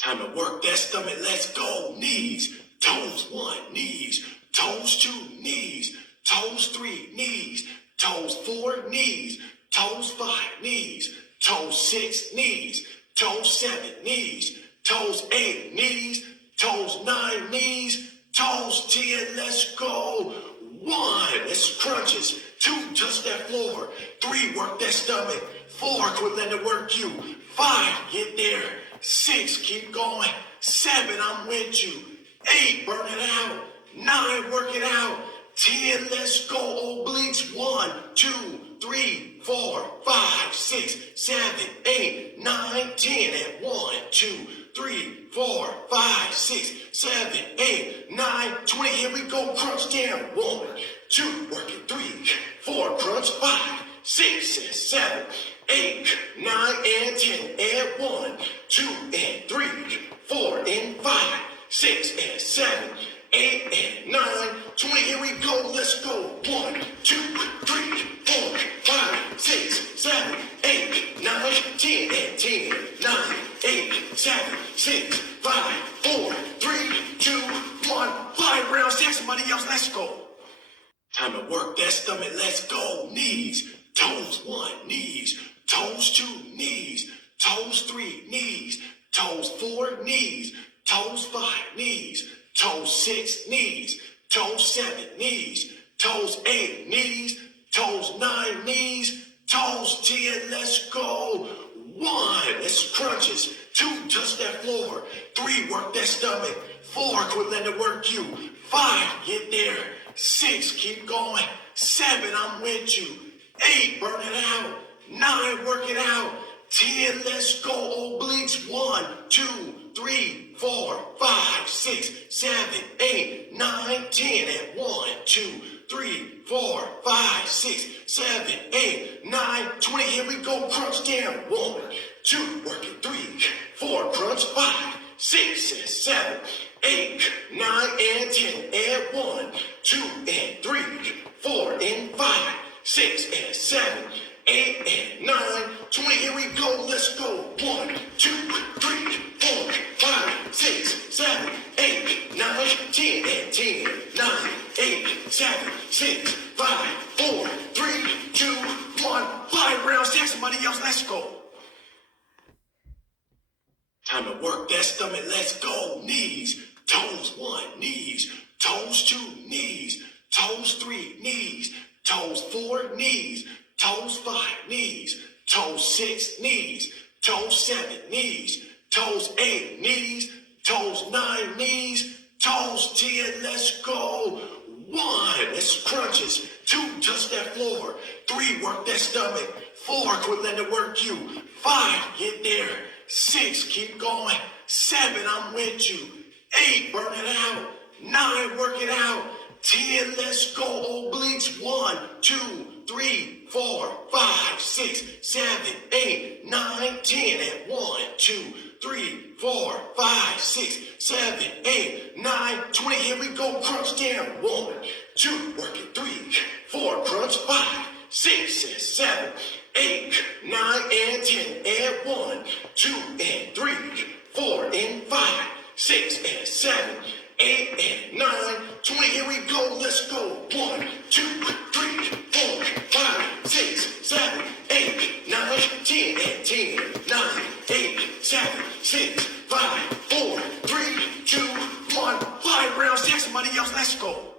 Time to work that stomach, let's go. Knees, toes one, knees, toes two, knees, toes three, knees, toes four, knees, toes five, knees, toes six, knees, toes seven, knees, toes eight, knees, toes nine, knees, toes 10, let's go. One, that's crunches. Two, touch that floor. Three, work that stomach. Four, quit letting it work you. Five, get there. Six, keep going. Seven, I'm with you. Eight, burn it out. Nine, work it out. 10, let's go. Obliques. 1, 2, 3, 4, 5, 6, 7, 8, 9, 10. And 1, 2, 3, 4, 5, 6, 7, 8, 9, 20. Here we go. Crunch down. 1, 2, work it. 3, 4, crunch. 5, 6, and 7, 8, 9, and 10. And 1, 2, and 3, 4, and 5, 6, and 7, 8, and 9, 20. Here we go. Let's go. 1, 2, 3, 4, 5, 6, 7, 8, 9, 10, and 10, 9, 8, 7, 6, 5, 4, 3, 2, 1. 5 rounds. Tell somebody else. Let's go. Time to work that stomach. Let's go. Knees, toes one, knees, toes two, knees, toes three, knees, toes four, knees, toes five, knees, toes six, knees, toes seven, knees, toes eight, knees, toes nine, knees, toes 10, let's go. One, that's crunches. Two, touch that floor. Three, work that stomach. Four, quit letting it work you. Five, get there. Six, keep going. Seven, I'm with you. Eight, burn it out. Nine, work it out. 10, let's go. Obliques. 1, 2, 3, 4, 5, 6, 7, 8, 9, 10. And 1, 2, 3, 4, 5, 6, 7, 8, 9, 20. Here we go. Crunch down. 1, 2, work it. 3, 4, crunch. 5, 6, and 7, 8, 9, and 10. And 1, 2, and 3, 4, and 5, 6, and 7, 8, and 9, 20. Here we go. Let's go. 1, 2, 3, 4, 5, 6, 7, 8, 9, 10, and 10, 9, 8, 7, 6, 5, 4, 3, 2, 1. 5 rounds. Tell somebody else. Let's go. Time to work that stomach. Let's go. Knees, toes one, knees, toes two, knees, toes three, knees, toes four, knees, toes five, knees, toes six, knees, toes seven, knees, toes eight, knees, toes nine, knees, toes 10, let's go. One, that's crunches. Two, touch that floor. Three, work that stomach. Four, quit letting it work you. Five, get there. Six, keep going. Seven, I'm with you. Eight, burn it out. Nine, work it out. 10, let's go. Obliques. 1, 2, 3, 4, 5, 6, 7, 8, 9, 10. And 1, 2, 3, 4, 5, 6, 7, 8, 9, 20. Here we go. Crunch down. 1, 2, work it. 3, 4, crunch. 5, 6, and 7, 8, 9, and 10. And 1, 2, and 3, 4, and 5, 6, and 7, 8, and 9, 20. Here we go. Let's go. 1, 2, 3, 4, 5, 6, 7, 8, 9, 10, and 10, 9, 8, 7, 6, 5, 4, 3, 2, 1. 5 rounds. Tell somebody else. Let's go.